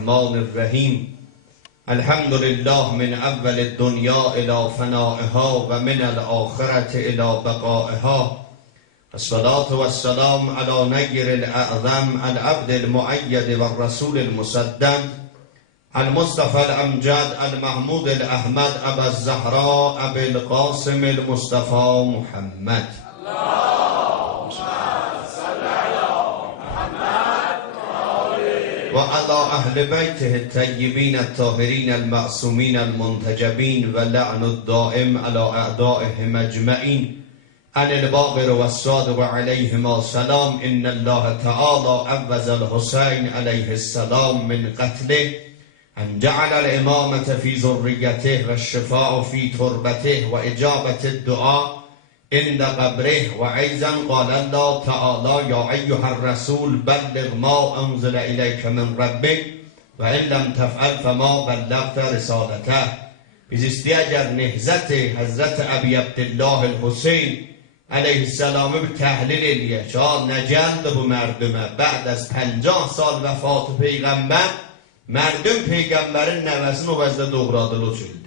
الرحمن الرحیم. الحمد لله من اول الدنیا الى فنائها و من الاخرة الى بقائها. الصلاة والسلام على نیر الاعظم العبد المؤید والرسول المصدق المصطفى الامجد المحمود الاحمد ابا الزهراء ابي القاسم المصطفى محمد. وعلى أهل بيته الطيبين الطاهرين المعصومين المنتجبين واللعن الدائم على أعدائهم أجمعين عن الباقر والصادق عليهما السلام. إن الله تعالى عوض الحسين عليه السلام من قتله أن جعل الإمامة في ذريته والشفاء في تربته وإجابة الدعاء عند قبره. وأيضا قال الله تعالى يا أيها الرسول بلغ ما أنزل إليك من ربك وإن لم تفعل فما بلغت رسالته. Biz istəyər nehzət Həzrət Əbi Abdillah Hüseyn əleyhisselamı bir təhlil eləyək. Nə gəldi bu mərdümə? Bə'd az 50 sal vəfatı Peyğəmbər, mərdüm Peyğəmbərin nəvəsini o vəzdə doğradılı o çöldə.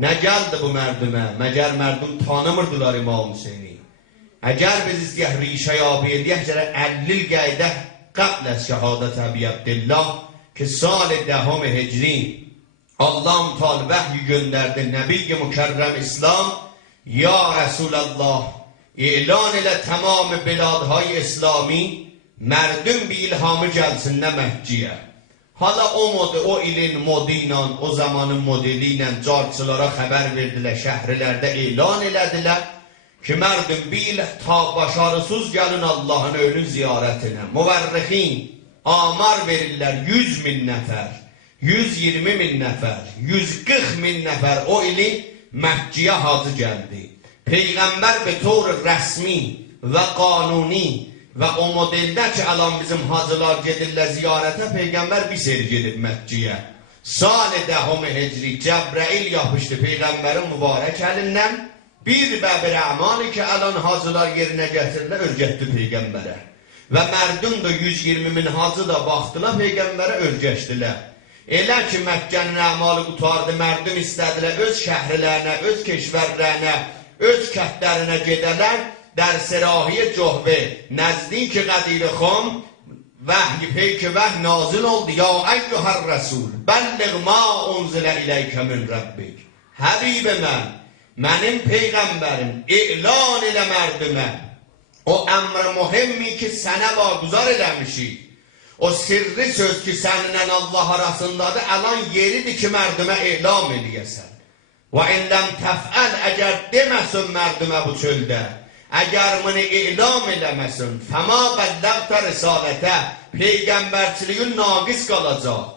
Nə gəldi bu mərdümə? Məgər mərdüm tanımırdılar İmam Hüseyni. Əgər biz istəyək rişəyabi edək, 50 il qayda qəbl az şəhadət Əbi Abdillah ki sal 10 hicri Allah Teala vəhy göndərdi Nəbi-i Mükerrem İslam. Ya Resulallah, ilan ilə tamam biladhay İslami mərdüm bir ilhamı gəlsin nə Məhciyə. Hala o ilin moduyla, o zamanın modeli ilə carçılara xəbər verdilər, şəhrilərdə elan elədilər ki, mərdüm bir il ta başarısız gəlin Allahın ölü ziyarətinə. Müvərrixin amar verirlər 100.000 nəfər, 120.000 nəfər, 140.000 nəfər o ili Məhciyə hacı gəldi. Peyğəmbər be tövr rəsmi və qanuni və o modeldə ki, alan bizim hacılar gedirlər ziyarətə, Peyğəmbər bir seri gedib Məhciyə. Sal 10 hicri Cəbrəil yapışdı Peyğəmbərin mübarək əlindən. Bir bəbir əmali ki, alan hacılar yerinə gətirirlər, örgətdi Peyğəmbərə. Və mərdum da 120.000 hacı da baxdılar Peyğəmbərə, örgəşdilər. Elə ki, Məkkənin əmalı qutardı, mərdum istədilər öz şəhrilərinə, öz keşvərlərinə, öz kətlərinə gedələr. در سراحی جهوه نزدیک قدیر خم وحی پیک وحی نازل oldu. یا ایها الرسول بلغ ما انزل الیک من ربک. حبیب mənim peyğəmbərim elan elə mərdümə o əmr mühimmi ki sənə varguzar eləmişik. O sirri söz ki səninlə Allah arasındadır, alan yeridir ki mərdümə elam eləyəsən. Və in ləm təfəl, əgər deməsin mərdümə bu çöldə, əgər bunu elam eləməsin, fəma bəlləqtə risalətə, peyğəmbərçiliyin naqis qalacaq.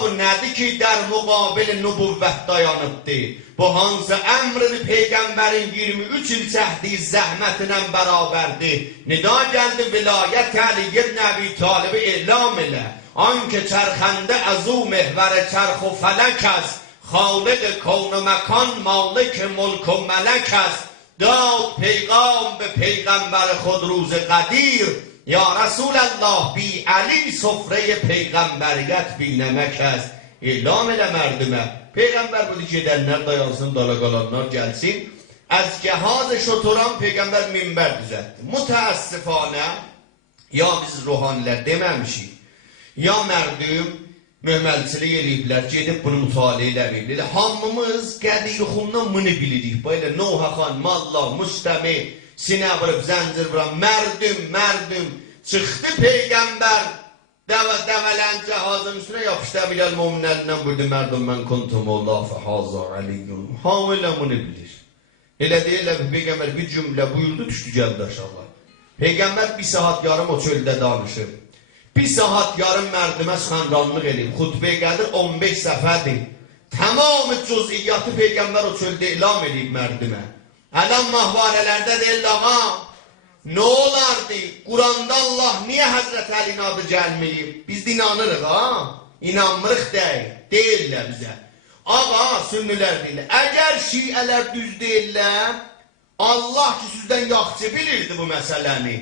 Bu nədir ki, der müqabil nübüvvət dayanıbdır? Bu hansı əmridir peyğəmbərin 23 il çəkdiyi zəhmətinə bərabərdir? Nida gəldi vilayət Əli ibn Əbi Talibi elam elə. Anke çərxəndə əzu mehvər çərx و فلک است. خالق کون و مکان مالک ملک و ملک است. داد پیغام به پیغمبر خود روز قدیر یا رسول الله بی علی سفره پیغمبریت بی نمک است. اعلام elə mərdümə. Peyğəmbər budur ki, gedənlər dayansın, dala qalanlar gəlsin. Az cihaz şoturan Peyğəmbər minbər düzəltdi. Mütəəssifanə, ya biz ruhanilər deməmişik, ya mərdüm möhməlçilik eləyiblər, gedib bunu mütaliə eləməyiblər. Hamımız qədir-xundan bunu bilirik. Böyle Nohaxan, Malla, Müstəmi, sinə vırıb, zəncir vuran, mərdüm, çıxdı Peyğəmbər, dəvələn cəhazın üstünə yapışdı, bilal mümin əlindən buyurdu, mərdüm, mən kuntum Allah fəhazə aliyyum. Hamı ilə bunu bilir. Elə deyirlər, Peyğəmbər bir cümlə buyurdu, düşdü gəldi aşağılar. Peyğəmbər bir saat yarım o çöldə danışır. Bir saat yarım mərdümə sıxanranlıq eləyib. Xutbə qədir 15 səfədir. Tamamı cüziyyatı Peyğəmbər o çöldə elam edib mərdümə. Ələm mahvarələrdə deyil, ağa, nə olardı? Quranda Allah niyə Həzrət Əlinin adı gəlməyib? Biz inanırıq, inanmırıq deyirlər bizə. Ağa, sünnülər deyirlər. Əgər şiələr düz deyirlər, Allah ki sizdən yaxçı bilirdi bu məsələni.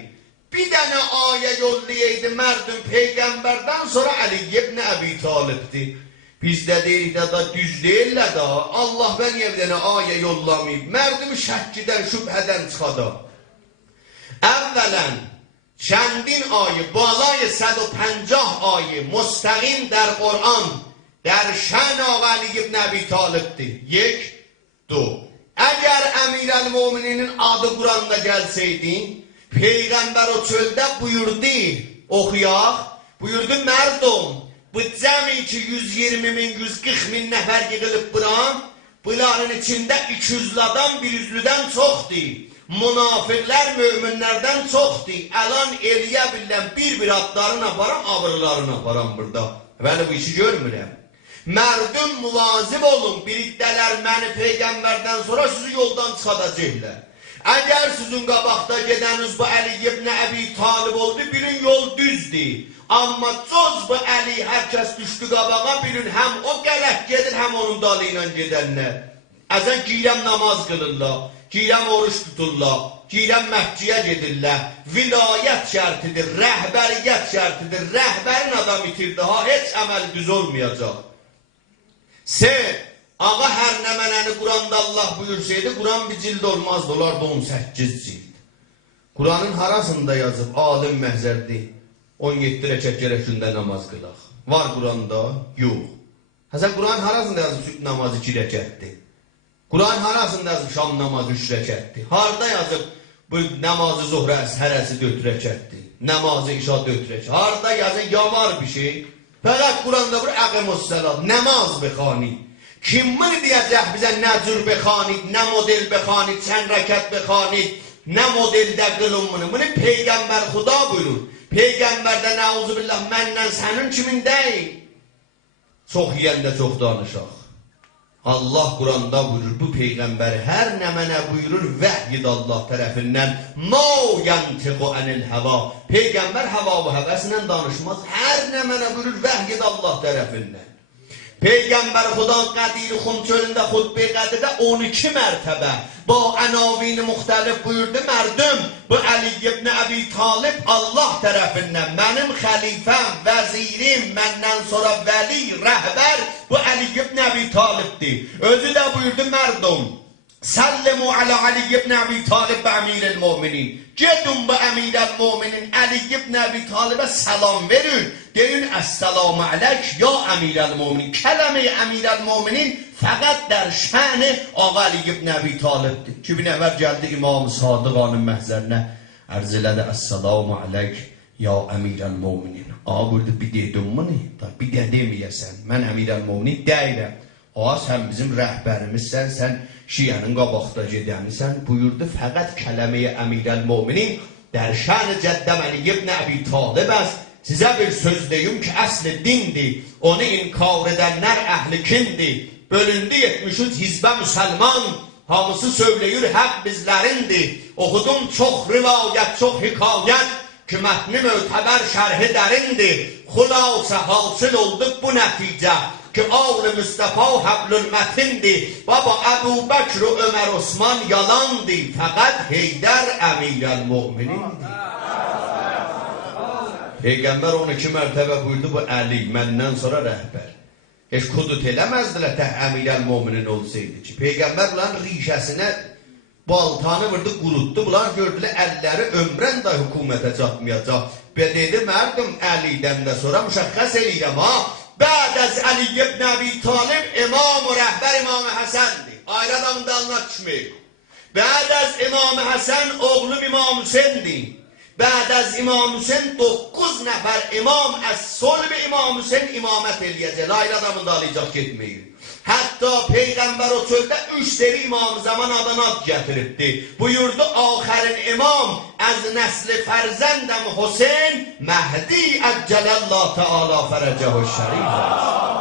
bir tane aye yollayaydı merdum peygamberden sonra Ali ibn Abi Talib'di. Biz de deyirik da düz değiller da Allah ben evdene aye yollamayıp merdum şəkkiden şübheden çıkada. Evvelen çendin ayı balay 150 ayı müstakil der Kur'an در شأن علی ابن ابی طالب'di. یک دو eğer Emir el-Mu'mininin adı Kur'an'da gelseydi Peygamber o çölde buyurdu okuyaq buyurdu merdum bu cemi ki 120 bin 140 bin nefer yığılıp buran bunların içinde 200'lerden 100'lüden çoktu. Münafıklar müminlerden çoktu. Elan eliye bilen bir adlarına aparam abırlarına aparam burada. Ben bu işi görmürəm. Merdum muvazib olun. Birikdeler beni peygamberden sonra sizi yoldan çıkaracaklar. Eğer sizin qabaqda gedeniz bu Ali ibn Abi Talib oldu, bilin yol düzdür. Ama söz bu Ali herkes düştü qabağa, bilin hem o gələk gedir, hem onun dalıyla gedenler. Əzən girəm namaz qılırlar, girəm oruç tuturlar, girəm məhciyə gedirlər. Vilayət şərtidir, rəhbəriyyət şərtidir. Rəhbərin adam itirdi, ha, heç əməli düz olmayacaq. Ağa hər nə mənəni Kur'an'da Allah buyursaydı, Kur'an bir cild olmazdı, olardı 18 cild. Kur'an'ın harasında yazıb, alim məhzərdi, 17 rəkat gərək gündə namaz qılaq. Var Kur'an'da? Yox. Həsən Kur'an harasında yazıb, süt namazı 2 rəkətdir. Kur'an harasında yazıb, şam namazı 3 rəkətdir. Harada yazıb, bu namazı zuhrə hərəsi 4 rəkətdir. Namazı işa 4 rəkət. Harada yazıb, ya var bir şey. Fəqət Kur'an'da bir əqimussalat, namaz bexanid. Kim bunu diyecek bize ne cür bexanid, ne model bexanid, çən rəkat bexanid, ne modelde qılın bunu. Bunu Peygamber Xuda buyurur. Peygamberdə nəuzubillah məndən sənin kimin deyil. Çox yiyəndə çox danışaq. Allah Kur'an'da buyurur, bu peygamber her ne mənə buyurur, vəhyid Allah tərəfindən. Ma yantiqu anil hava. Peygamber hava və həvəsindən danışmaz. Her ne mənə buyurur, vəhyid Allah tərəfindən. Peygamber Xuda Qədir Xum çölündə xutbə qədirdə 12 mərtəbə bu ənavini müxtəlif buyurdu mərdum. Bu Ali ibn Abi Talib Allah tərəfindən mənim xəlifəm, vəzirim, məndən sonra vəli, rəhbər bu Ali ibn Abi Talib'dir. Özü də buyurdu mərdum. Sallimu ala Ali ibn Abi Talib və Əmirəl Mu'minin. Gedin bu Əmirəl Mu'minin Ali ibn Abi Talib'e salam verin. Deyin Esselamu aleyk ya Əmirəl Mu'minin. Kələmə-i Əmirəl Mu'minin fəqət der şəni Ağa Ali ibn Abi Talib'dir. 2 gün əvvəl gəldi İmam Sadıqanın məhzərinə ərz elədi Esselamu aleyk ya Əmirəl Mu'minin. Ağa burada bir dedim bunu, bir də deməyəsən. Mən Əmirəl Mu'minin deyirəm. Ağa sən bizim rəhbərimizsən, sən Şiyanın qabaqda gedəmisən. Buyurdu fəqət kələmə-i Əmirəl Mu'minin der şəni cəddəm Ali ibn Abi Talib است. Sizə bir söz deyim ki əsli dindir. Onu inkar edənlər əhli kindir. Bölündü 73 hizbə müsəlman. Hamısı söyləyir həq bizlərindir. Oxudum çox rivayət, çox hikayət ki mətni mötəbər şərhi dərindir. Xülasə hasıl olduq bu nəticə ki ağlı Mustafa həblül mətindir. Baba Əbu Bəkr və Ömər Osman yalandır. Fəqət Heydər Əmirəl Mu'minindir. Peygamber 12 mərtəbə buyurdu bu Ali məndən sonra rəhbər. Heç kudut eləməzdilər tə Əmirəl Mu'minin olsaydı ki. Peygamber bunların rişəsinə baltanı vurdu, qurutdu. Bunlar gördülər əlləri ömrən də hükümətə çatmayacaq. Və dedi mərdum Əlidən də sonra müşəxəs eləyəm ha. Bəd az Ali ibn Abi Talib imam və rəhbər İmam Həsəndir. Ayrı adamın dalına düşməyik. Bəd az İmam Həsən oğlum İmam Hüseyindir. Bəd az İmam Hüseyin 9 nəfər imam əs-solb İmam Hüseyin imamət eləyəcək. Ayrı adamın dalayacaq getməyir. Hətta Peygamber o çöldə 3 seri imam zaman adanat gətiribdi. Buyurdu axərin imam az nəsli fərzəndəm Hüseyin Məhdi əccələllah Teala fərəcəhu şərif.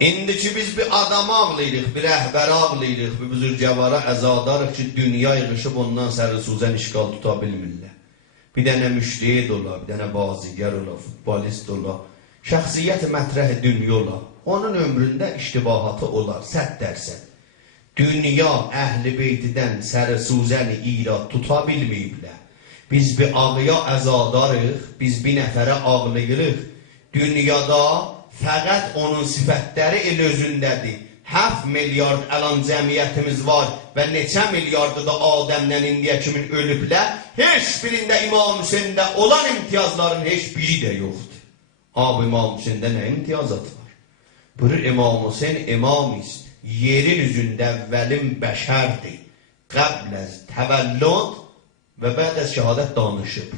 İndiki biz bir adam ağlayırıq, bir rəhbər ağlayırıq, bir büzürgəvara əzadarıq ki, dünya yığışıb ondan səri suzən işgal tuta bilmirlər. Bir dənə müştehid ola, bir dənə bazigər ola, futbolist ola, şəxsiyyət mətrəh dünya ola. Onun ömründə iştibahatı olar, 100%. Dünya əhli beytidən sərəsuzəni irad tuta bilməyiblər. Biz bir ağıya əzadarıq, biz bir nəfərə ağlayırıq. Dünyada fəqət onun sifətləri el özündədir. 7 milyard əlan cəmiyyətimiz var və neçə milyardı da Adəmdən indiyə kimin ölüblər. Heç birində İmam Hüseyndə olan imtiyazların heç biri də yoxdur. Abi İmam Hüseyndə nə imtiyazatı var? Buyurur İmam Hüseyn imam ist. Yerin üzündə əvvəlin bəşərdir. Qəbləz təvəllüd və bədə şəhadət danışıb.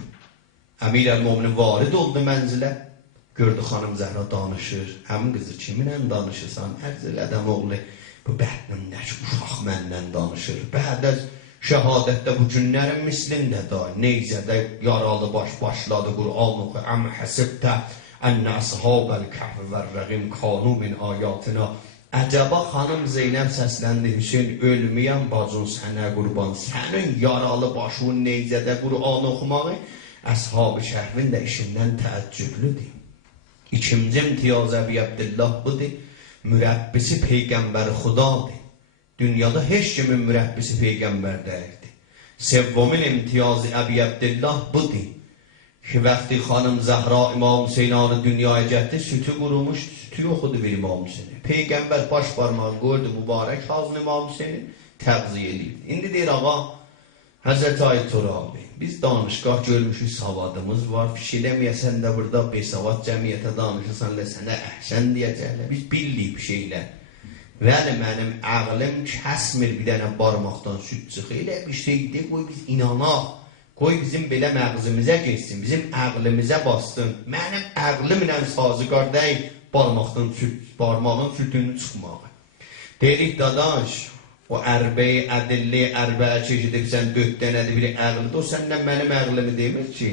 Əmir əl-Muminin varid oldu mənzilə. Gördü xanım Zəhra danışır. Həmin qızı kiminlə danışırsan? Ərz elədəm oğlu. Bu bətnindəki uşaq məndən danışır. Bədə şəhadətdə bu günlərin mislində da. Neyzədə yaralı başladı Qur'an oxu. Əm həsibtə ənə əshabəl kəhv və rəqim kanu min ayatina. Əcəba xanım Zeynəb səsləndi. Hüseyin ölməyən bacın sənə qurban. Sənin yaralı başın neyzədə Qur'an oxumağı Əshab-ı Kəhvin də işindən təəccüblüdür. İkinci imtiyaz Əbi Abdillah budur. Mürəbbisi Peyğəmbər Xudadır. Dünyada heç kimin mürəbbisi Peyğəmbər deyildir. Sevvamin imtiyazı Əbi Abdillah budur. Ki vaxtı xanım Zəhra İmam Hüseynanı dünyaya getdi, sütü qurumuşdu, sütü yoxudu bir İmam Hüseyni. Peyğəmbər baş parmağı qoydu mübarək Hazım İmam Hüseyni təqziyə edirdi. İndi deyir ağa, Həzrəti Ayət Turabi, biz danışqah görmüşük, savadımız var. Fikirləməyəsən də burada besavad cəmiyyətə danışırsan, sənə əhsən deyəcəklər. Biz bildik bir şeylər. Vəli mənim əqlim kəsmir bir dənə barmaqdan süt çıxır. Elə bir şeydir, qoy biz inanaq. Qoy bizim belə məğzimizə geçsin, bizim əqlimizə bassın. Mənim əqlimlə sazıqar deyil, barmağın sütünün çıxmağı. Deyirik dadaş, o ərbəyi, ədilli, ərbəyə çeşidib sən 4 dənədir bir əqlidir. O səndən mənim əqlimi demir ki,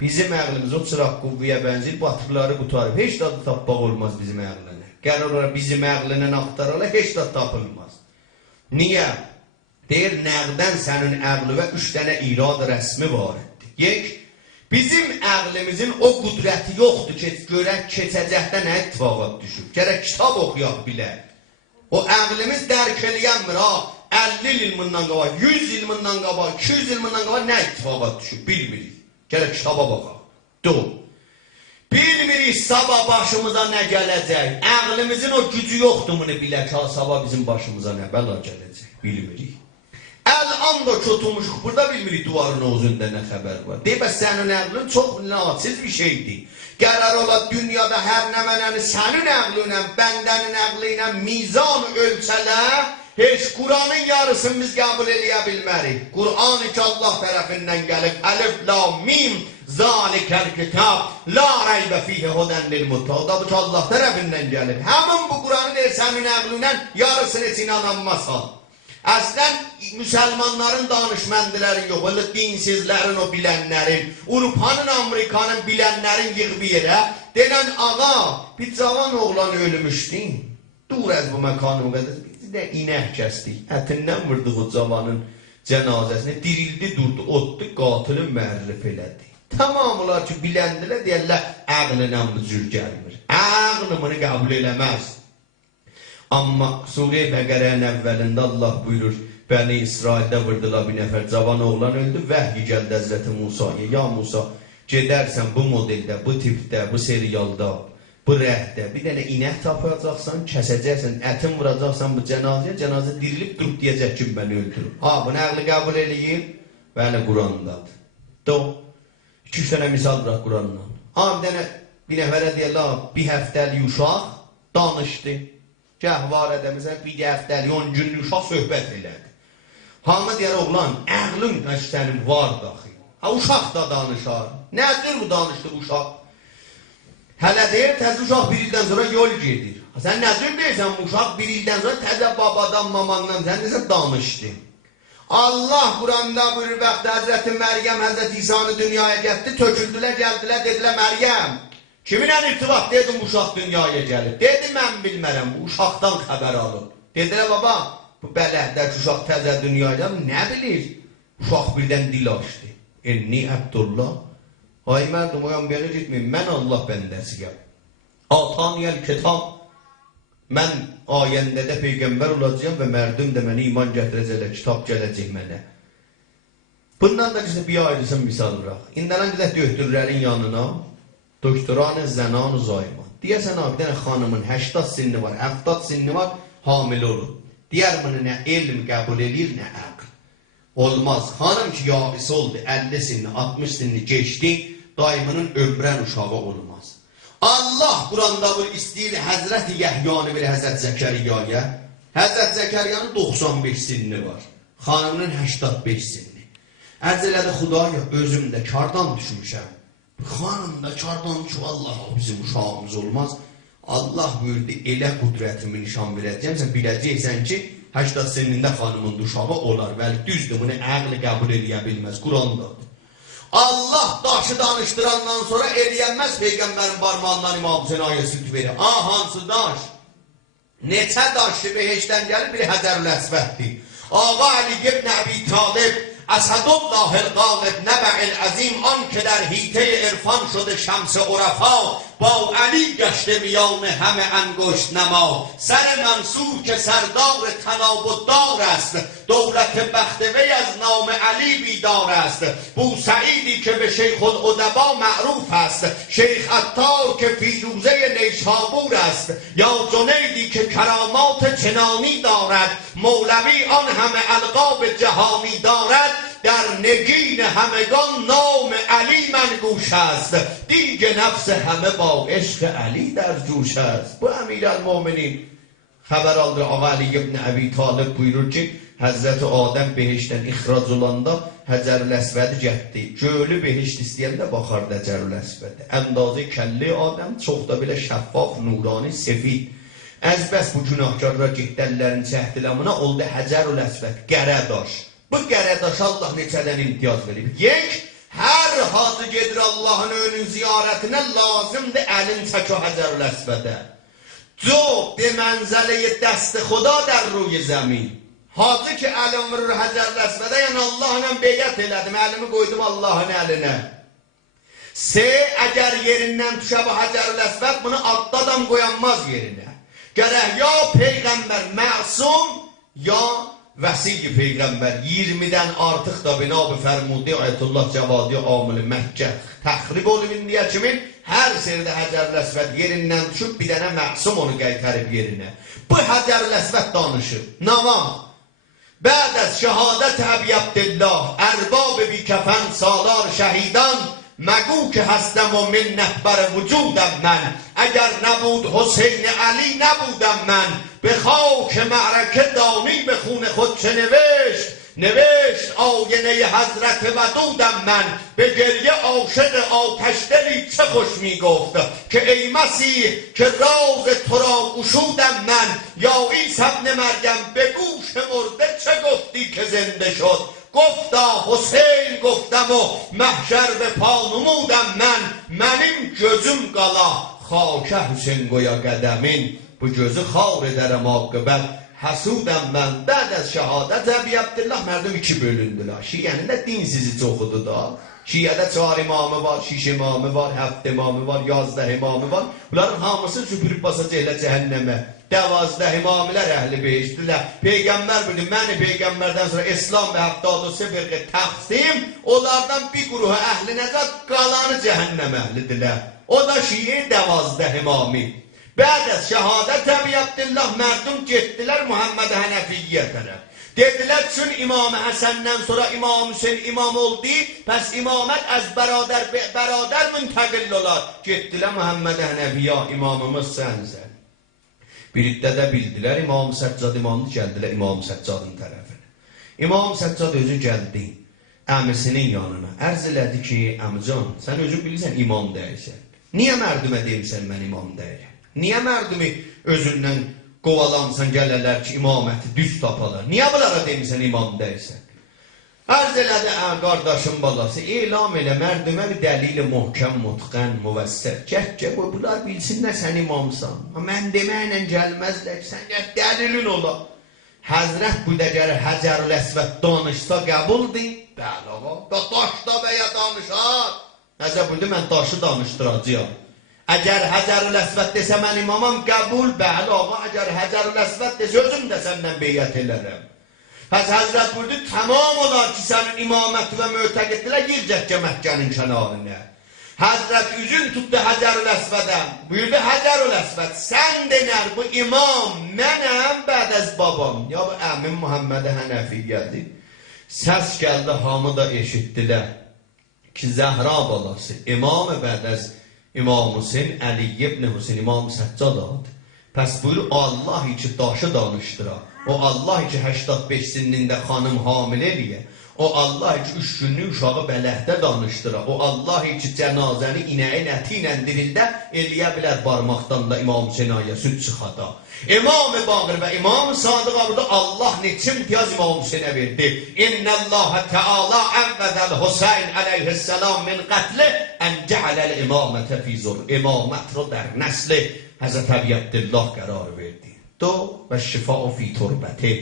bizim əqlimiz o çıraq quvviyə bənzir, batırları qutarıb. Heç dadı tapmaq olmaz bizim əqlinə. Gəlir olaraq bizim əqlindən axtararlar, heç dadı tapılmaz. Niyə? Deyir, nəqdən sənin əqli və 3 dənə irad rəsmi var etdi. Yek, bizim əqlimizin o qüdrəti yoxdur ki, görək keçəcəkdə nə ittifaqat düşüb. Gərək kitab oxuyaq bilək. O əqlimiz dərk eləyənmir ha. 50 il bundan qabaq, 100 il bundan qabaq, 200 il bundan qabaq nə ittifaqat düşüb, bilmirik. Gərək kitaba baxaq. Dur. Bilmirik sabah başımıza nə gələcək. Əqlimizin o gücü yoxdur bunu bilək ha, sabah bizim başımıza nə bəla gələcək. Bilmirik. Əl-an da kötümüşük, burada bilmirik duvarın özündə nə xəbər var. Deyib, sənin əqlin çox naçiz bir şeydir. Qərar ola dünyada hər nə mənəni sənin əqlinlə, bəndənin əqlinlə mizan ölçələ, heç Qur'anın yarısını biz qəbul eləyə bilmərik. Qur'an-ı ki Allah tərəfindən gəlib, əlif, la, mim, zalikəl kitab, la reybə fiyhə hudən lil muttaqin. Bu ki Allah tərəfindən gəlib. Həmin bu Qur'anın sənin əqlinlə yarısını heç inananmazsan. Əslən, müsəlmanların danışməndiləri yox, öyle dinsizlərin, o bilənlərin, Avropanın, Amerikanın bilənlərin yığıb yerə, denən ağa, bir cavan oğlan ölmüşdün, dur ez bu məkanı qədər, biz də inək kəsdik, ətindən vurduq o cavanın cənazəsini, dirildi, durdu, otdu, qatili mərrif elədi. Tamam olar ki, biləndilər, deyərlər, əqlinə bu cür gəlmir, əqlimini qəbul eləməz. Amma Sure-i Bəqərənin əvvəlində Allah buyurur, Bəni İsraildə vurdular bir nəfər cavan oğlan öldü, vəhyi gəldi Həzrəti Musa'ya. Ya Musa, gedərsən bu modeldə, bu tipdə, bu serialda, bu rəhdə, bir dənə inək tapacaqsan, kəsəcəksən, ətin vuracaqsan bu cənazəyə, cənazə dirilib durub deyəcək ki, bəni öldürür. Ha, bunu əqli qəbul eləyir, bəli, Qurandadır. Doğ, 2-3 dənə misal bıraq Qurandan. Ha, bir nəfərə deyərlər, bir həftəli uşaq danışdı. Gəhvar edəmizə bir həftəli 10 günlük uşaq söhbət elədi. Hamı deyər, oğlan, əqlin sənin var daxil. Ha, uşaq da danışar. Nədir bu danışdı uşaq? Hələ deyir, təzə uşaq bir ildən sonra yol gedir. Sən nədir deyirsən, uşaq bir ildən sonra təzə babadan, mamandan, sən deyirsən, danışdı. Allah Quranda buyurur, bəxtə Həzrəti Məryəm, Həzrəti İsa'nı dünyaya getdi, töküldülər, gəldilər, dedilər, Məryəm, kiminlə irtibat dedim uşaq dünyaya gəlib? Dedim, mən bilmərəm, bu uşaqdan xəbər alıb. Dedilər, baba, bu bələhdəki uşaq təzə dünyaya gəlib, nə bilir? Uşaq birdən dil açdı. Enni Əbdullah, ay mərdum, oyan belə getməyim, mən Allah bəndəsiyəm. Ataniyəl kitab, mən ayəndə də peyğəmbər olacağım və mərdum da mənə iman gətirəcəklər, kitab gələcək mənə. Bundan da bizə bir ayrısın misal bırak. İndələn gedək döktürlərin yanına, doktoranı zənanı zayman. Deyəsən abi, bir dənə xanımın 80 sinni var, 70 sinni var, hamilə olur. Deyər bunu nə elm qəbul edir, nə əql. Olmaz. Xanım ki, yabisi oldu, 50 sinni, 60 sinni geçti, daiminin ömrən uşağı olmaz. Allah Kur'an'da bir istəyir Həzrət-i Yəhyanı bir Həzrət Zəkəriyaya. Həzrət Zəkəriyanın 95 sinni var. Xanımının 85 sinni. Ərz elədi Xudaya, özüm də kardan düşmüşəm. Xanım da kardan düşü, Allah bizim uşağımız olmaz. Allah buyurdu, elə qudrətimi nişan verəcəyəm, sən biləcəksən ki, 80 sinində xanımın uşağı olar. Bəli, düzdür, bunu əqli qəbul edə bilməz, Qur'andadır. Allah daşı danıştırandan sonra eləyənməz Peyğəmbərin barmağından İmam Hüseyin ayəsi verir. Hansı daş? Neçə daşlı beheşdən gəlir, biri Həcərül Əsvəddir. Ağa Ali ibn Əbi Talib, Əsədullahil Qalib, Nəbə'il Əzim, an ki در حیطه عرفان شده شمس عرفا، با علی گشته میان همه انگشت نما، سر منصور که سردار تناب دار است، دولت بخت وی از نام علی بیدار است، بو سعیدی که به شیخ الادبا معروف است، شیخ عطار که فیروزه نیشابور است، یا جنیدی که کرامات چنانی دارد، مولوی آن همه القاب جهانی دارد، در نگین همگان نام علی منگوش است، دیگ نفس همه با عشق علی در جوش است. Bu emiralmominin xəbər aldı Ağa Ali ibn Əbi Talib buyurur ki, Həzrəti Adəm behişdən ixrac olanda Həcərül Əsvədi getdi. Gölü behişt istəyəndə baxardı Həcərül Əsvədi. Əndazı kəlli Adəm çox da belə şəffaf, nurani, sefid. Əzbəs bu günahkarlar getdəllərin cəhdiləmına oldu Həcərül Əsvəd, qərə daş. Bu qərə daş Allah neçədən imtiyaz verib. Yek, hər hacı gedir Allahın önün ziyarətinə lazımdır əlin çək o Həcərül Əsvədə. جو به منزله دست خدا در روی زمین. Hacı ki əlim vurur Həcərül Əsvədə, yəni Allahla beyyət elədim, əlimi qoydum Allahın əlinə. Əgər yerindən düşə bu Həcərül Əsvəd, bunu adlı adam qoyanmaz yerinə. Gərək ya Peyğəmbər məsum, ya vəsiy Peyğəmbər 20-dən artıq da bina-ı fərmudi Ayətullah Cavadi Amil Məkkə təxrib olub indiyə kimin hər serdə Həcərül Əsvəd yerindən düşüb bir dənə məsum onu qaytarıb yerinə. Bu Həcərül Əsvəd danışıb. Namaz. بعد از شهادت ابی عبدالله ارباب بی کفن سالار شهیدان مگو که هستم و منت بر وجودم من اگر نبود حسین علی نبودم من به خاک معرکه دانی به خون خود چه نوشت آینه حضرت ودودم من به گریه عاشق آتشدلی چه خوش می گفت که ای مسیح که راز تو را گشودم من یا عیسی ابن مریم به گوش مرده چه گفتی که زنده شد گفتا حسین گفتم و محشر به پا نمودم منیم gözüm qala xakə Hüseyin qoya qədəmin bu gözü xar edərəm akıbət Hasudam ben. Bəd az şəhadət Əbi Abdullah mərdum 2 bölündülər. Şiənin də dinsizi çoxudur da. Şiədə 4 imamı var, 5 imamı var, 7 imamı var, 11 imamı var. Bunların hamısı süpürüb basacaqlar cəhənnəmə. 12 imamilər əhli behişdirlər. Peyğəmbər bildi, məni Peyğəmbərdən sonra İslam və 73 firqə təqsim, onlardan bir quruhu əhli nəzət, qalanı cəhənnəm əhlidirlər. O da Şiə 12 imami. Bəd az şəhadət Əbi Abdullah mərdum getdilər Muhammed Hənəfiyyə tərəf. Dedilər çün İmam Həsəndən sonra İmam Hüseyin imam oldu, pəs imamət az bərabər müntəqil olar. Getdilər Muhammed Hənəfiyyə, imamımız sənsən. Bir iddə bildilər, İmam Səccad imamını gəldilər İmam Səccadın tərəfinə. İmam Səccad özü gəldi əmisinin yanına. Ərz elədi ki, əmican, sən özün bilirsən imam dəyirsən. Niyə mərdumə deyirsən mən imam dəyirəm? Niyə mərdumi özündən qovalansan gələrlər ki, imaməti düz tapalar? Niyə bunlara demirsən imam dəyirsən? Ərz elədi, qardaşım balası, elam elə mərdumə bir dəlil-i muhkəm, mutqən, müvəssər. Gəl, bunlar bilsinlər sən imamsan. Mən deməklə gəlməzlər ki, sən gəl dəlilin ola. Həzrət bu dəgəri Həcərül Əsvəd danışsa qəbuldur. Bəli, ağa, daşda bəyə danışar. Nəzə buyurdu, mən daşı danışdıracağım. Əgər Həcərül Əsvəd desə mən imamam, qəbul, bəli ağa, əgər Həcərül Əsvəd desə özüm də səndən beyyət elərəm. Pəs Həzrət buyurdu, tamam olar ki, sənin imaməti və mötəqidlər gircəkcə Məkkənin kənarına. Həzrət üzün tutdu Həcərül Əsvədə, buyurdu Həcərül Əsvəd, sən denər bu imam mənəm, bəd əz babam. Ya bu əmin Muhammed Hənəfi gəldi. Səs gəldi, hamı da eşitdilər ki, Zəhra balası, imam bəd əz İmam Hüseyin, Əli ibn Hüseyin, İmam Səccad adı. Pəs buyur, Allah ki daşı danışdıra. O Allah ki 85 sinində xanım hamilə eləyə. O Allah ki 3 günlük uşağı bələhdə danışdıra. O Allah ki cənazəni inəyin əti ilə dirildə eləyə bilər barmaqdan da İmam Hüseyin aya süd çıxada. İmam-ı Baqir və İmam-ı Sadıq abıda Allah neçə imtiyaz İmam Hüseyinə verdi. İnnəllâhe Teala əvvədəl Hüseyin əleyhisselam min qətli ən cəhələl imamətə fizur. İmamət ro der nəsli Həzrət Əbi Abdillah qərar verdi. Do və şifa fi turbəti.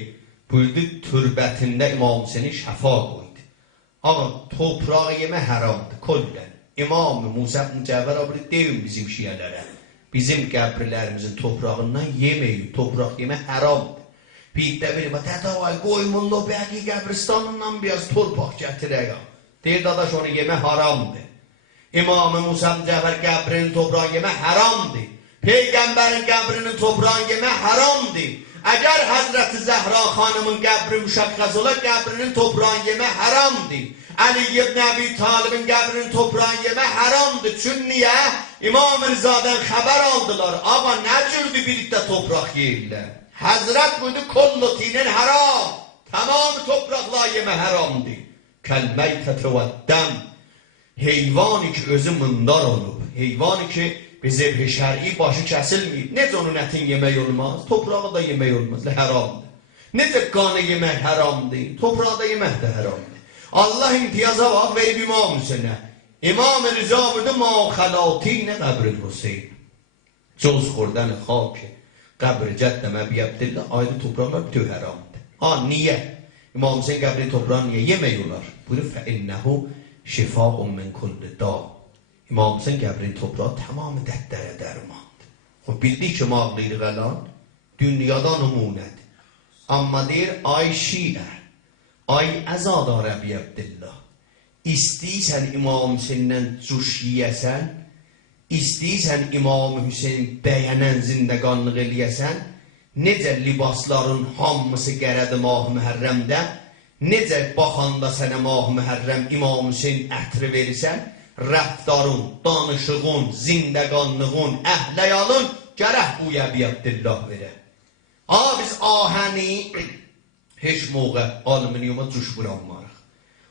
Buyurdu, türbətində İmam Hüseyin'i şəfa qoydu. Ağa, toprağı yemə haramdır, kollən. İmam-ı Musa ibn Cəfər abri deyim bizim şiyələrə. Bizim qəbirlərimizin toprağından yeməyin, topraq yemə haramdır. Bir də benim, dədavay, qoymunlu bəqi qəbristanından biraz torpaq gətirəyəm. Deyir, dadaş, onu yemə haramdır. İmam-ı Musa ibn Cəfər qəbrinin toprağı yemə haramdır. Peyğəmbərin qəbrinin toprağı yemə haramdır. Əgər Həzrəti Zəhra xanımın qəbri müşəxxəs ola, qəbrinin toprağını yemək haramdır. Əli ibn Əbi Talibin qəbrinin toprağını yemək haramdır. Çünki niyə? İmam Rızadan xəbər aldılar. Ama nə cürdür birlikdə topraq yeyirlər? Həzrət buydu, kollu tinin haram. Tamamı topraqlar yemək haramdır. Kəlməytətə və dəm. Heyvanı ki özü mındar olub. Heyvanı ki bize bir şer'i başı kesilmeyip, necə onun ətin yemək olmaz, toprağı da yemək olmaz, haramdır. Necə qanı yemək haramdır, toprağı da yemək də haramdır. Allah imtiyaza vaxt verib İmam Hüseyinə. İmam Rıza buyurdu, ma xəlatinə qəbr-i Hüseyin. Coz xordəni xaki, qəbr-i cəddəm Əbi Abdillah, ayrı topraqlar bütün haramdır. Ha, niyə? İmam Hüseyin qəbr-i toprağı niyə yemək olar? Buyurur, fəinnəhu şifaun min kulli da. İmam Hüseyin qəbrin toprağı tamamı dəddərə dərmandır. O bildik ki, mağlıydı qalan, dünyadan umunədir. Amma deyir, ay şiə, ay əzadar Əbi Abdillah, istəyirsən İmam Hüseyindən cuş yiyəsən, istəyirsən İmam Hüseyin bəyənən zindəqanlıq eləyəsən, necə libasların hamısı qərədi mah mühərrəmdə, necə baxanda sənə mah mühərrəm İmam Hüseyin ətri verirsən, rəftarın, danışığın, zindəqanlığın, əhləyalın gərək bu Əbi Abdillah verə. Biz ahəni heç moğə alüminyuma cuş buranmarıq.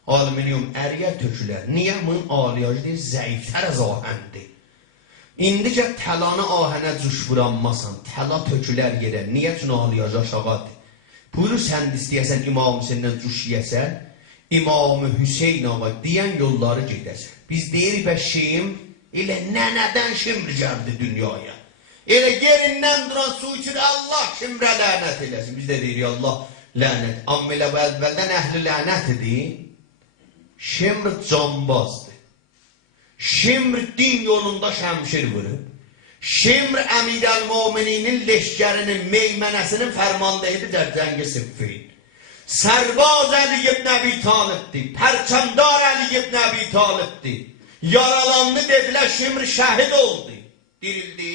Alüminyum əriyə tökülər. Niyə? Bunun aliyajı deyir, zəiflər az ahəndir. İndicə təlanı ahənə cuş buranmasan, təla tökülər yerə. Niyə? Çünki aliyajı aşağıdır. Buyurur, sən istəyəsən İmam Hüseyindən cuş yiyəsən, İmam-ı Hüseyin ağa deyən yolları gedəsən. Biz deyirik və şeyim elə nənədən şimr gəldi dünyaya. Elə yerindən duran su içir, Allah şimrə lənət eləsin. Biz də deyirik, Allah lənət. Amma elə əvvəldən əhli lənət edir. Şimr cambazdır. Şimr din yolunda şəmşir vurub. Şimr Əmir-əl-Mu'mininin leşkərinin, meymənəsinin fərmandəyidir cəngi Siffin. Sərbaz Əli ibn Əbi Talibdir, pərçəmdar Əli ibn Əbi Talibdir. Yaralandı dedilər, Şimr şəhid oldu. Dirildi,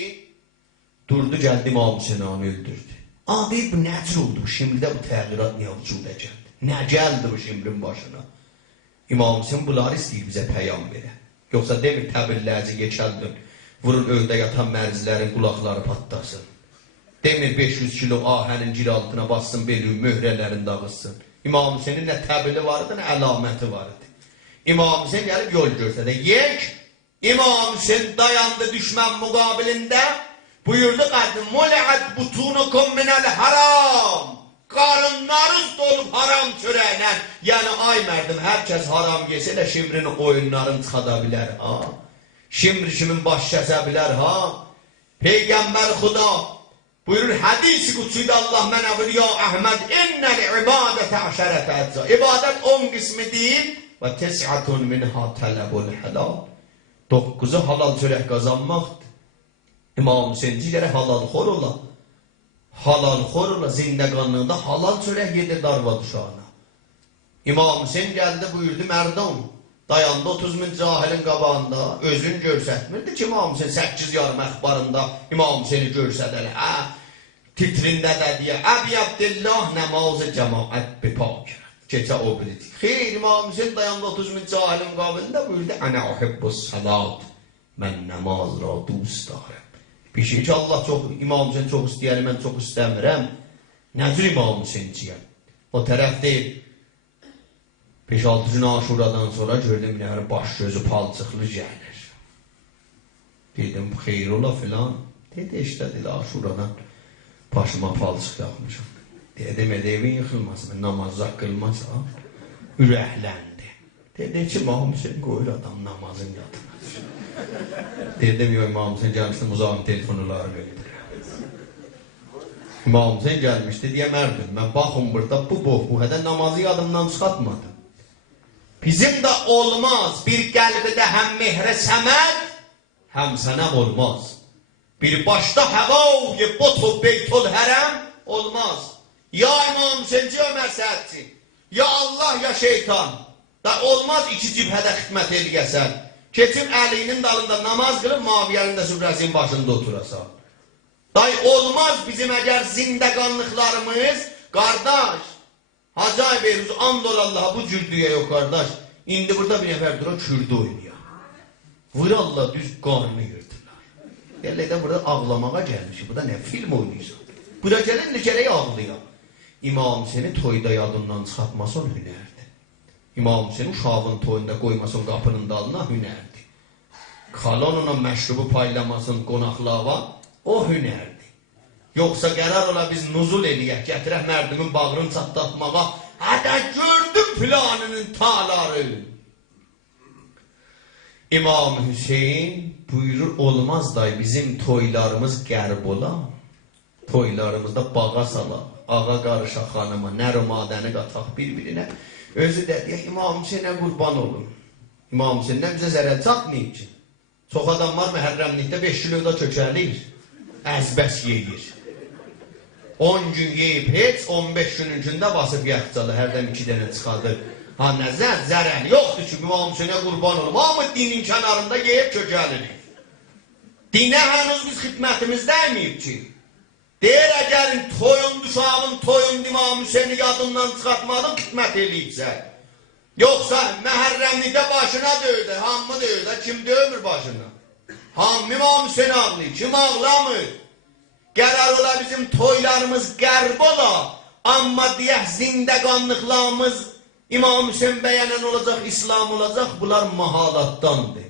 durdu gəldi İmam Hüseyin'i öldürdü. Deyir, bu nəcür oldu bu Şimrdə bu təğyirat niyə vücuda gəldi? Nə gəldi bu Şimrin başına? İmam Hüseyin bunları istəyir bizə pəyam verə. Yoxsa demir təbilləci geçəldin, vurun öydə yatan mərzlərin qulaqları patlasın. Demir 500 kilo ahənin gir altına bassın, beli möhrələrin dağılsın. İmam Hüseynin nə təbili vardı, nə əlaməti vardı. İmam Hüseyin gəlib yol görsədə. Yek, İmam Hüseyin dayandı düşmən müqabilində, buyurdu qədim, Muli'ad butunukum minəl haram. Qarınlarınız dolub haram çörəklə. Yəni, ay mərdim, hər kəs haram yesə elə Şimrin oyunlarını çıxada bilər, ha? Şimr kimin baş kəsə bilər, ha? Peyğəmbər Xuda buyurur, hadis-i kutsuydu Allah mənə buyur, ya Əhməd, innəl ibadətə əşərətə əcza. İbadət 10 qismi deyil, və tes'atun minha tələbul halal. 9'u halal çörək qazanmaqdır. İmam Hüseyinci gərək halalxor ola. Halalxor ola, zindəqanlığında halal çörək yedirdi arvad uşağına. İmam Hüseyin gəldi buyurdu, mərdum, dayandı 30 min cahilin qabağında, özünü görsətmirdi ki, İmam Hüseyin 8 yarım əxbarında İmam Hüseyini görsədəli. Titrində də deyə, Əbi Abdillah nəmazı cəmaət bipaq. Keçə o bilir. Xeyr, İmam Hüseyin dayandı 30 min cahilin qabağında buyurdu, Ənə uhibbus salat. Mən namaz ra dost daxım. Bir şey ki Allah çox, İmam Hüseyin çox istəyəli, mən çox istəmirəm. Nəcür İmam Hüseyinciyəm? O tərəf deyil. 5-6 gün Aşuradan sonra gördüm bir baş gözü palçıqlı gəlir. Dedim, xeyr ola filan. Dedi, işte dedi, Aşuradan başıma palçıq yaxmışım. Dedim, evin yıxılmasın, namazda qılmasa, ürəkləndi. Dedi ki, İmam Hüseyin qoyur adam namazın yadına. Dedim, yo İmam Hüseyin gəlmişdim, uzağım telefonuları verdir. İmam Hüseyin gəlmişdi, deyə mərdim, mən baxım burada bu hədə namazı yadımdan çıxatmadım. Bizim de olmaz bir qəlbdə həm mehrə səməd, həm sənəm olmaz. Bir başda həvavye botu beytul hərəm olmaz. Ya İmam Hüseyinci Ömər Səhətçi, ya Allah ya şeytan. Da olmaz iki cibhədə xidmət elgəsən. Keçim əlinin dalında namaz qılıb maviyərində sübrəsinin başında oturasan. Day olmaz bizim əgər zindəqanlıqlarımız, qardaş, Hacı Beyruz, and ol Allah'a bu cürdüye yok kardeş. İndi burada bir nefer dura kürdü oynuyor. Vur Allah düz karnını yırtırlar. Yerle de burada ağlamağa gelmiş. Bu da ne film oynuyorsun. Bura gelin likereye ağlıyor. İmam seni toyda yadından çıxatmasın hünerdi. İmam seni uşağın toyunda koymasın kapının dalına hünerdi. Kalan ona məşrubu paylamasın qonaqlava o hünerdi. Yoksa qərar ola biz nuzul eləyək, gətirək mərdimin bağrını çatlatmağa, hədə gördüm planının taları. İmam Hüseyin buyurur, olmaz da bizim toylarımız qərb ola, toylarımızda bağa sala, ağa qarışa xanıma, nər madəni qataq bir-birinə. Özü də deyək, İmam Hüseyinə qurban olun. İmam Hüseyindən bizə zərər çatmayıb ki. Çox adam var məhərrəmlikdə 5 kiloda kökəlir, əzbəs yeyir. 10 gün yeyib heç, 15 gününkündə basıb yaxcalı, hərdən 2 dənə çıxadır. Ha nəzər, zərər yoxdur ki, İmam Hüseynə qurban olum. Hamı dinin kənarında yeyib kökəlirik. Dinə hənuz biz xidmətimiz dəyməyib ki. Deyir, əgərin toyun, duşağın toyun İmam Hüseyni yadından çıxartmadım, xidmət eləyibsən. Yoxsa məhərrəmlikdə başına döyüdü, hamı döyüdü, kim dövmür başına? Hamı İmam Hüseyni ağlayır, kim ağlamır? Qərar ola bizim toylarımız qərb ola, amma deyək zindəqanlıqlarımız İmam Hüseyin bəyənən olacaq, İslam olacaq, bunlar mahalatdandır.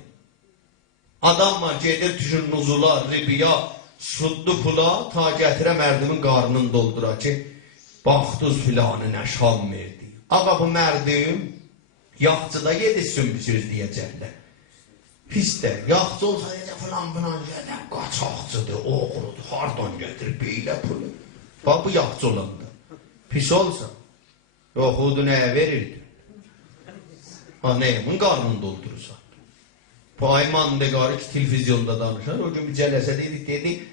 Adam var, gedir düşür nuzula, ribiya, sudlu pula, ta gətirə mərdimin qarnını doldura ki, baxdız filanı nəşan verdi. Ağa bu mərdim, yaxçıda yedişsin bir söz deyəcəklər. Pis də, yaxçı olsa filan gəlir, qaçaqçıdır, oğrudur, hardan gətir, beylə pulu. Bax bu yaxçı olanda. Pis olsa, yoxudu nəyə verirdi? Ha nəyimin qarnını doldurursan? Bu Ayman Deqarı ki, televizyonda danışar, o gün bir cələsə dedik,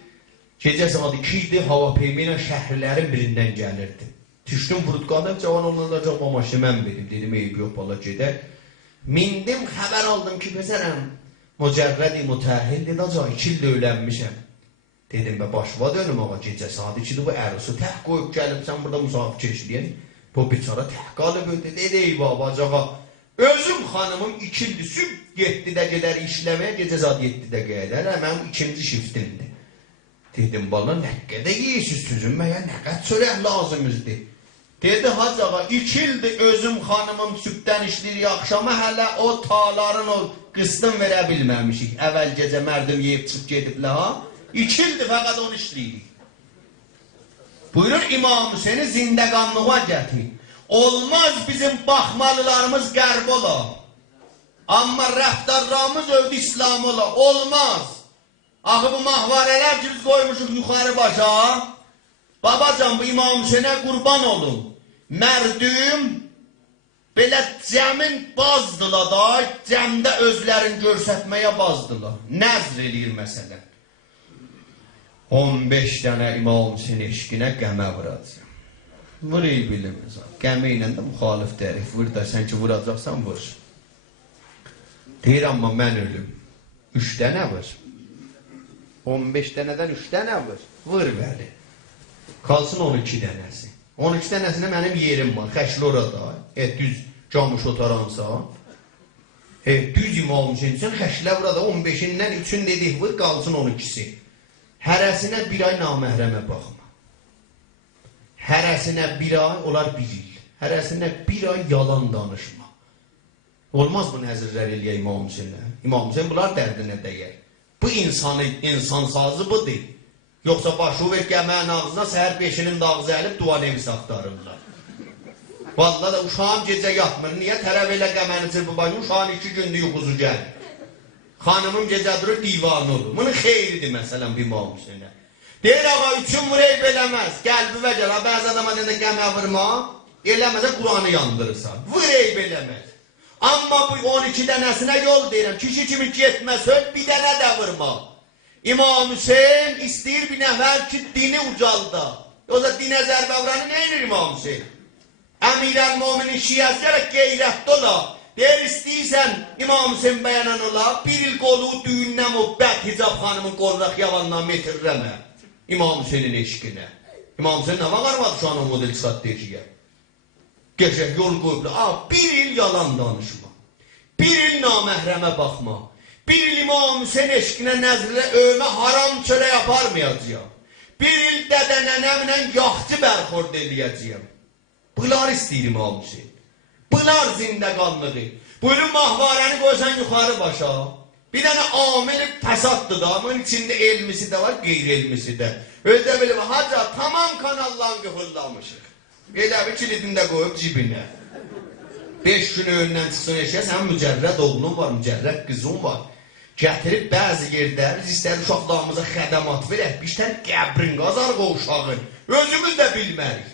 gecə saat 2 idi, hava peymi ilə şəhərlərin birindən gəlirdi. Düşdüm Vurutqada, cavan onlarla çox mamaşı mən verim, dedim, eyb yox, bala gedək. Mindim, xəbər aldım ki, bezərəm, mücərrəd-i mütəhil, dedi, acaq, 2 ildə öylənmişəm. Dedim, başıva dönüm ağa, gecə saat 2-dir, bu ərusu təh qoyub gəlib, sən burada müsafir keçliyən, bu biçara təh qalıb ödü, dedi, eyvah, bacağa, özüm xanımım 2 ildir, süb 7-də gedər işləməyə, gecə saat 7-də qədər, mənim 2-ci şiftimdir. Dedim, bala, nə qədər yiyisiz süzünməyə, nə qədər çörək lazımızdır. Dedi, hacağa, 2 ildir özüm xanımım sübdən işləyir, axşama hələ o taların o qıstın verə bilməmişik. Əvvəl gecə mərdim yeyib çıxıb gediblə ha. 2 ildir fəqət onu işləyirik. Buyurur İmam Hüseyni zindəqanlığa gətir. Olmaz bizim baxmalılarımız qərb ola. Amma rəftarlarımız övdü İslam ola. Olmaz. Axı bu mahvarələr ki biz qoymuşuq yuxarı başa. Babacan bu İmam Hüseynə qurban olun. Mərdüm belə cəmin bazdıla da, cəmdə özlərini görsətməyə bazdıla. Nəzr eləyir məsələn. 15 dənə İmam Hüseyin eşqinə qəmə vuracaq. Vur ey bilimiz. Qəmə ilə də müxalif tərif vur da, sən ki vuracaqsan vur. Deyir, amma mən ölüm. 3 dənə vur. 15 dənədən 3 dənə vur. Vur bəli. Kalsın 12 dənəsi. 12 dənəsində mənim yerim var. Xəşli orada. Düz camış otaransa. Düz İmam Hüseyin üçün xəşlə burada 15-indən 3-ün dedik vur, qalsın 12-si. Hərəsinə bir ay naməhrəmə baxma. Hərəsinə bir ay, olar bir il. Hərəsinə bir ay yalan danışma. Olmaz bu nəzirlər eləyə İmam Hüseyinlə. İmam Hüseyin bunlar dərdinə dəyər. Bu insan sazı bu deyil. Yoxsa başı ver qəməyin ağzına, səhər 5-inin də ağzı əlib duan evi saxtarırlar. Vallahi da uşağım gecə yatmır. Niyə tərəv elə qəməni çırpı başını? Uşağın 2 gündür yuxusu gəlir. Xanımım gecə durur, divanı olur. Bunun xeyridir məsələn bir İmam Hüseyinə. Deyir, ağa, üçün vurayıb eləməz. Qəlbi və gəl, bəzi adama deyəndə qəmə vurma, eləməzə Quranı yandırırsan. Vurayıb eləməz. Amma bu 12 dənəsinə yol deyirəm. Kişi kimi getmə söz, bir dənə də vurma. İmam Hüseyin istəyir bir nəfər ki, dini ucalda. Yoxsa dinə zərbə vuranı nə edir İmam Hüseyin? Əmirəl-Müminin şiəsi gələk qeyrətdə ola. Deyir, istəyirsən İmam Hüseyin bəyanan ola, bir il qolu düyündən mübbət Hicab xanımın qolraq yalandan metirləmə. İmam Hüseyinin eşqinə. İmam Hüseyin nə var arvadı şu an o model stratejiyə? Geçək yol qoyublar. Bir il yalan danışma. Bir il naməhrəmə baxma. Bir il İmam Hüseyin eşqinə nəzrlə övmə haram çölə yaparmayacağım. Bir il dədənənəmlə yaxçı bərxord eləyəcəyəm. Bunlar istəyir İmam Hüseyin. Bunlar zindəqanlığı. Buyurun mahvarəni qoysan yuxarı başa. Bir dənə ameli fəsaddır da. Bunun içində elmisi də var, qeyri-elmisi də. Özdə bilim, haca tamam kanallan qıfırlamışıq. Elə bir kilidində qoyub cibinə. 5 gün önündən çıxsın eşyə, sənin mücərrəd oğlun var, mücərrəd qızın var. Gətirib bəzi yerdə biz istəyir uşaqlarımıza xədəmat verək, bizdən qəbrin qazarıq o uşağın. Özümüz də bilmərik.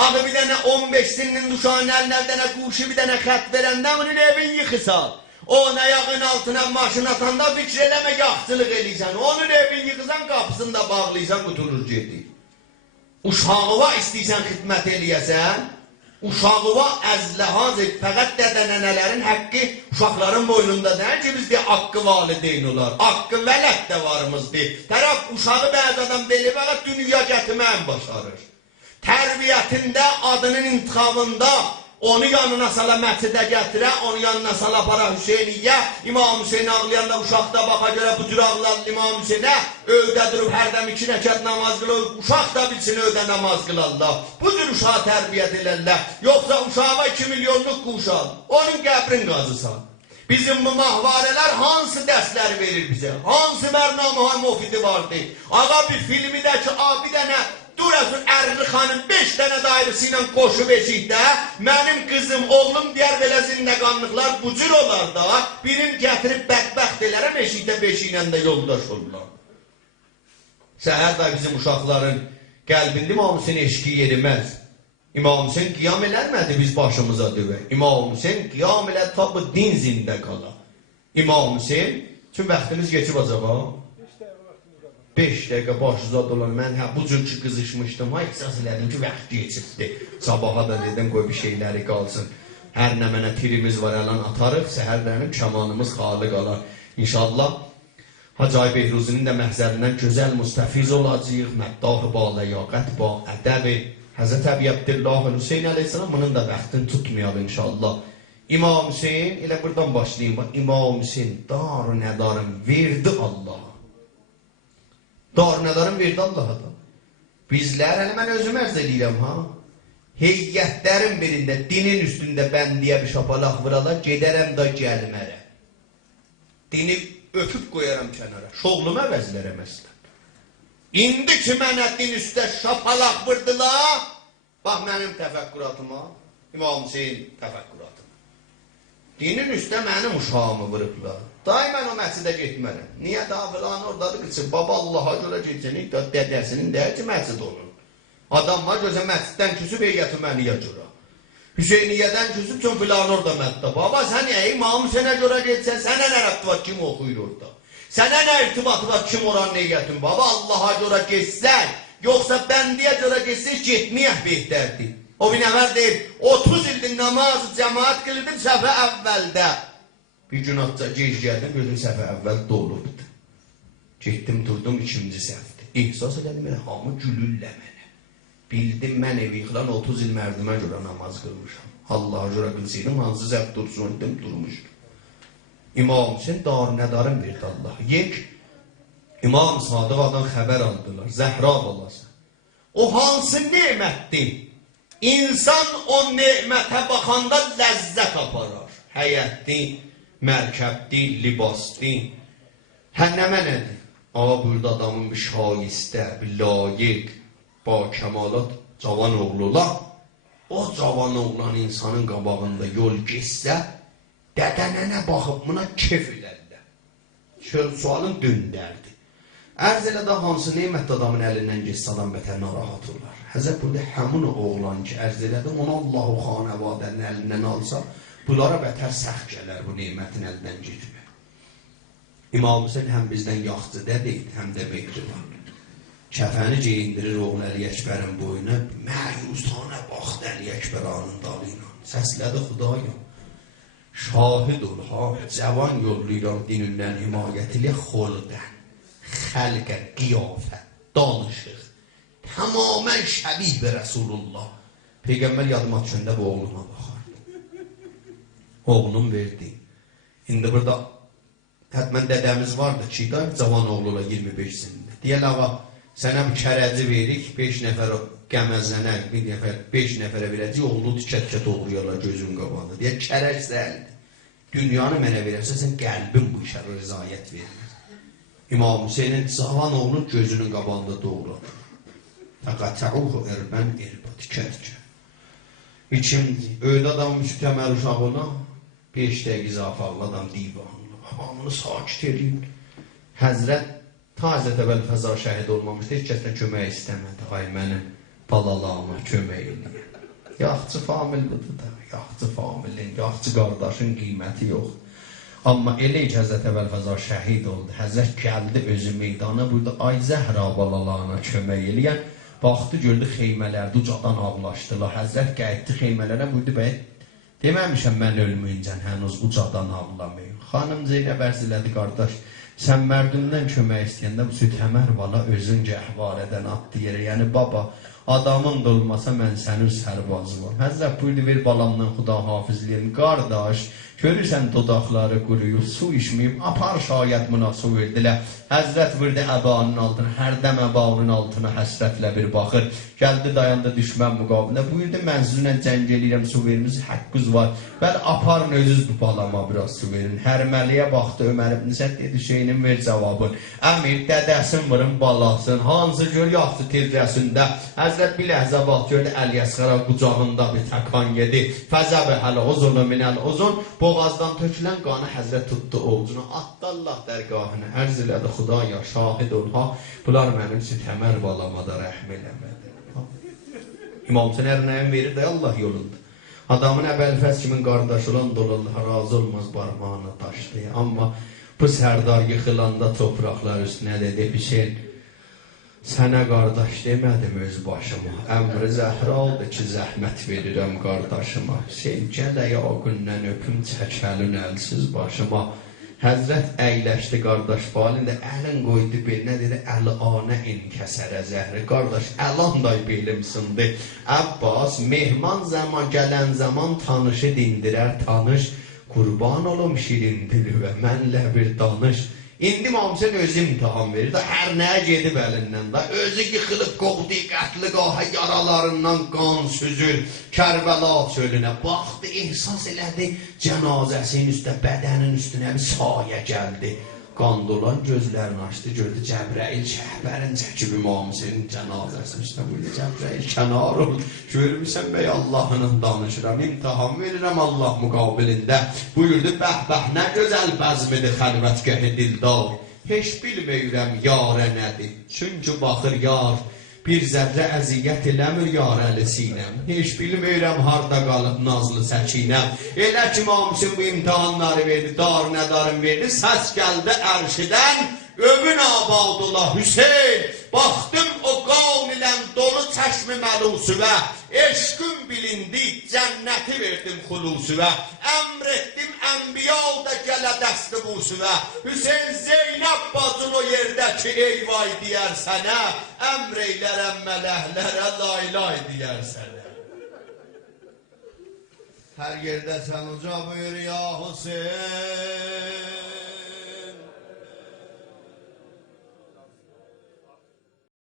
Adı bir dənə 15 sinnin uşağın əlinə bir dənə quşu bir dənə xət verəndə onun evin yıxısan. Onun ayağın altına maşın atanda fikir eləmə yaxçılıq eləysən. Onun evin yıxısan, qapısını da bağlaysan, quturur gedir. Uşağıva istəyirsən xidmət eləyəsən, uşağıva əzləhaz et. Fəqət dədənənələrin həqqi uşaqların boynunda deyil ki, bizdə haqqı valideyn olar. Haqqı vələt də varımızdır. Tərəf uşağı bəzi adam beli fəqət dünya gətirməyən başarır. Tərbiyyətində, adının intiqamında onu yanına sala məscidə gətirə, onu yanına sala para Hüseyniyə, İmam Hüseyin ağlayanda uşaqda baxa görə bu cür ağlayan İmam Hüseynə övdə durub hərdəm 2 rəkət namaz qılır, uşaq da bilsin övdə namaz qılarlar. Bu cür uşağı tərbiyyət elərlər. Yoxsa uşağa 2 milyonluq quşaq, onun qəbrin qazısan. Bizim bu mahvarələr hansı dərsləri verir bizə? Hansı mərnamı mufidi vardır? Ağa bir filmdə ki, bir dənə Durasın Ərli xanım 5 dənə dairəsi ilə qoşub eşikdə, mənim qızım, oğlum deyər belə zindəqanlıqlar bu cür olar da, birini gətirib bədbəxt elərəm eşikdə 5 ilə də yoldaş olurlar. Səhər da bizim uşaqların qəlbində İmam Hüseyin eşki yeriməz. İmam Hüseyin qiyam elərmədi biz başımıza dövək. İmam Hüseyin qiyam elər ta bu din zində qala. İmam Hüseyin, çünki bəxtimiz geçib acaba? 5 dəqiqə başınıza dolan, mən bu cür ki qızışmışdım, ihsas elədim ki, vaxt geçibdi. Sabaha da dedim, qoy bir şeyləri qalsın. Hər nə mənə pirimiz var, əlan atarıq, səhərlərim kəmanımız xalı qalar. İnşallah Hacı Behruzinin də məhzərindən gözəl müstəfiz olacaq, məddahı ba ləyaqət ba ədəbi. Həzrət Əbi Abdillah Hüseyin əleyhissalam bunun da vaxtını tutmayaq inşallah. İmam Hüseyin, elə buradan başlayayım, İmam Hüseyin dar-ı nədarın verdi Allah. Dar-nədarın verdi Allah'a da. Bizlər, hələ mən özüm ərz edirəm ha. Heyyətlərin birində, dinin üstündə bəndiyə bir şapalaq vırala, gedərəm da gəlmərəm. Dini öpüb qoyaram kənara, şoğlum əvəzlərəm əslən. İndi ki mənə din üstə şapalaq vırdılar, bax mənim təfəkküratıma, İmam Hüseyin təfəkküratıma. Dinin üstə mənim uşağımı vırıblar. Daimən o məscidə getmərəm. Niyə daha filan oradadır qıçın? Baba Allaha görə geçəcək, dədəsinin deyər ki, məscid olun. Adam var, gözə məsciddən küsüb Heyyət-ü-Məniyə görə. Hüseyniyyədən küsüb, üçün filan orada mətdə. Baba sən İmam Hüseyinə görə geçsən, sənə nə rəbti var, kim oxuyur orada? Sənə nə irtibatı var, kim oran niyyətin? Baba, Allaha görə geçsən, yoxsa bəndiyə görə geçsən, getməyək behtərdir. O bir nəfər deyir, 30 ildir namaz, cəmaat qıldım səfə əvvəldə. Bir gün atca gec gəldim, gördüm səfə əvvəl dolubdur. Getdim, durdum, 2-ci səhvdir. İhsas elədim, hamı gülürlə mənə. Bildim, mən evi yıxılan 30 il mərdimə görə namaz qılmışam. Allaha görə qılsaydım, hansı zəb dursun, dedim, durmuşdur. İmam Hüseyin dar-nədarın verdi Allah. Yek, İmam Sadıq adan xəbər aldılar, Zəhra balası. O hansı nemətdir? İnsan o nemətə baxanda ləzzət aparar. Həyətdir, mərkəbdir, libasdır. Hənnəmə nədir? Ağa, burada adamın bir şayistə, bir layiq, ba kəmalat, cavan oğlular. O cavan oğlan insanın qabağında yol geçsə, dədənənə baxıb buna kef elərlər. Sualın dündərdir. Ərz elədə hansı nemət adamın əlindən geçsə adam bətər narahat olar. Həzət burada həmin oğlan ki, ərz elədim, onu Allah-u xanəvadənin əlindən alsa, bunlara bətər səx gələr bu nemətin əlindən getmə. İmam Hüseyin həm bizdən yaxçıda deyil, həm də mehriban. Kəfəni geyindirir oğlu Əli Əkbərin boyuna, məyusanə baxdı Əli Əkbər anın dalıyla. Səslədi Xudaya. Şahid ol, ha, cavan yollayıram dinindən himayət ilə xolqən, xəlqə, qiyafət, danışıq. Tamamen şəbih be Resulullah. Peygamber yadıma düşəndə bu oğluna baxardı. Oğlum verdi. İndi burada hətmən dədəmiz vardı ki, cavan oğluna 25 sində. Deyəl ağa, sənə bir kərəci veririk, 5 nəfər qəməzlənə, 5 nəfərə verəcək, oğlu tikət-tikət oğluyarlar gözün qabağında. Deyəl, kərəc zəldir. Dünyanı mənə verəmsə, sən qəlbin bu işə rızayət verir. İmam Hüseynin cavan oğlunun gözünün qabağında doğradı. Fəqətəuhu ərbən erbət kərkə. İkinci, öydə adamın üstü təməl uşağına 5 dəqiq izafəli adam divanlı. Babamını sakit edin. Həzrət ta Həzrət Əbəl Fəza şəhid olmamışdı. Heç kəsdən kömək istəmədi. Ay mənim balalama kömək edin. Yaxçı famildir da. Yaxçı familin, yaxçı qardaşın qiyməti yox. Amma elə ki Həzrət Əbəl Fəza şəhid oldu. Həzrət gəldi özü meydana. Burada ay Zəhra balalana kömək eləyən. Baxdı, gördü xeymələrdə ucadan ağlaşdılar. Həzrət qayıtdı xeymələrə, buydu bəy, deməmişəm mən ölmüyüncən, hənuz ucadan ağlamayım. Xanım Zeynəb ərz elədi, qardaş, sən mərdümdən kömək istəyəndə bu süt həmər vala özüncə əhvarədən atdı yerə. Yəni, baba, adamın da olmasa mən sənin sərbazı var. Həzrət buydu, ver balamdan xuda hafizliyim. Qardaş, görürsən dodaqları quruyub, su içməyib, apar şayət buna su verdilər. Həzrət vurdu əbanın altına, hərdəm əbanın altına həsrətlə bir baxır. Gəldi dayandı düşmən müqabilində. Buyurdu, mən sizinlə cəng eləyirəm, su verimiz, haqqınız var. Bəli, aparın özünüz bu balama biraz su verin. Hərməliyə baxdı Ömər ibn Səd, dedi, şeyinin ver cavabın. Əmir, dədəsin vırın balasın, hansı gör yaxşı tezrəsində. Həzrət bir ləhzə vaxt gördü, Əl-Yəsqara qucağında bir təkan yedi. Fəzəbə hələ uzunu minəl uzun. Boğazdan tökülən qanı Həzrət tutdu ovucunu, atdı Allah dərgahına, ərz elədi Xudaya, şahid ol, ha, bunlar mənim süt həmər balamada rəhm eləmədi. İmam Hüseyin ərnəyəm verir də Allah yolunda. Adamın Əbəlfəz kimin qardaşı olan dolallah razı olmaz barmağına taşdı. Amma bu sərdar yıxılanda topraqlar üstünə dedi, Hüseyin, sənə qardaş demədim öz başıma. Əmri Zəhra oldu ki, zəhmət verirəm qardaşıma. Hüseyin, gəl əyaqündən öpüm çəkəlün əlsiz başıma. Həzrət əyləşdi qardaş balində, əlin qoydu belinə, dedi, əl-anə inkəsərə zəhri. Qardaş, əlanday belim sındı. Əbbas, mehman zaman, gələn zaman tanışı dindirər, tanış. Qurban olum şirin dili və mənlə bir danış. İndi Mamsen özü imtihan verir də, hər nəyə gedib əlindən də, özü yıxılıb qoğdu, qətliqaha yaralarından qan süzür, Kərbəla çölünə baxdı, ehsas elədi, cənazəsinin üstə, bədənin üstünə bir sayə gəldi. Qan dolan gözlərini açdı, gördü Cəbrəil şəhbərin çəkib Mamsenin cənazəsinin üstə buyurdu, Cəbrəil kənar ol, görmüsən bəy Allah'ın danışıram, imtihan verirəm Allah müqabilində. Buyurdu, bəh-bəh, nə gözəl bəzmidir xəlvətgəhi dildar, heç bilməyirəm yarə nədir, çünki baxır yar, Bir zərrə əziyyət eləmir yarəli sinəm. Heç bilmirəm harda qalıb nazlı səkinəm. Elə ki mamsin bu imtihanları verdi, dar nədarım verdi, səs gəldi ərşidən, övün abadullah Hüseyin, baxdım o qavm ilən dolu çəşmi məlusüvə, eşqüm bilindi, cənnəti verdim xulusüvə, əmr etdim ənbiya da gələ dəsti busüvə, Hüseyin Zeynəb bacın o yerdə ki ey vay deyər sənə, əmr eylərəm mələhlərə lay lay deyər sənə. Hər yerdə sən uca buyur ya Hüseyin.